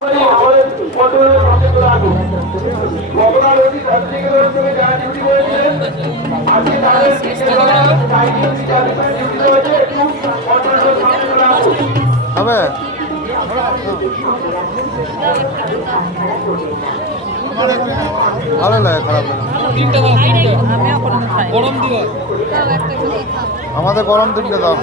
হবে ভালো লাগে, খারাপ লাগে। আমাদের গরম 3টে দাও।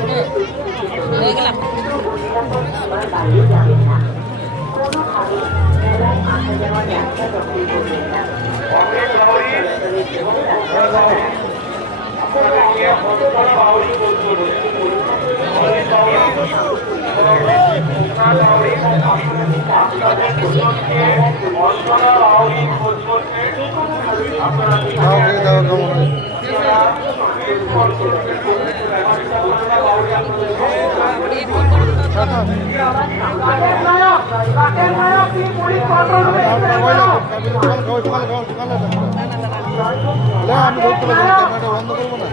আমি ধরতে পারি ক্যামেরাটা বন্ধ করবো না।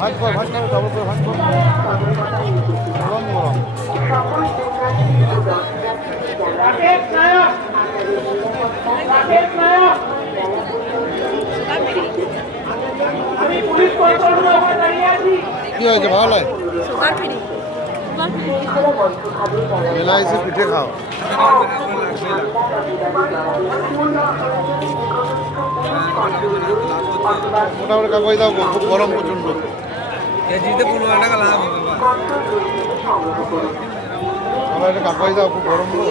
ভাগ কর, ভাগ করে ডবল করে ভাগ কর, বন্ধ করো। কি হয়েছে, ভালো লাগে? মেলা এসে পিঠে খাও। মোটামুটি কাগজ দাও, খুব গরম প্রচন্ড। কেজিতে 15 টাকা লাভ হবে বাবা। এটা কাগজ দাও, খুব গরম তো।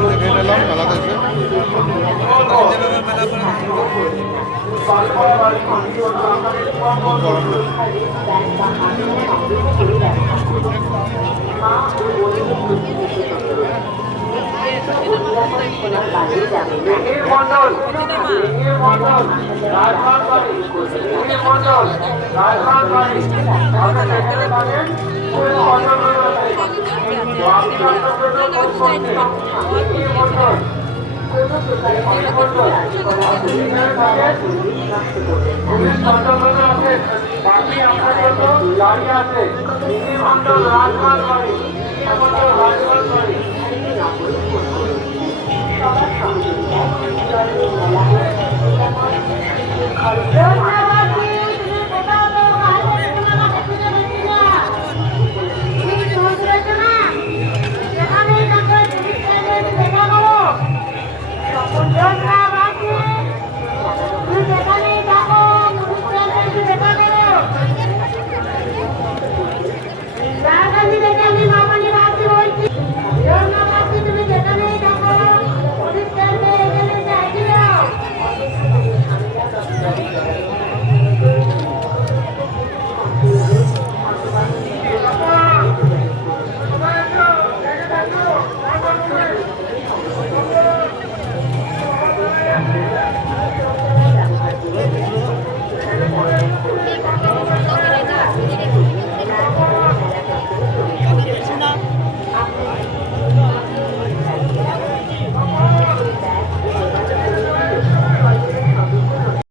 দেখে নিলাম মেলাতে এসে। বাকি আপনার জন্য গাড়ি আছে।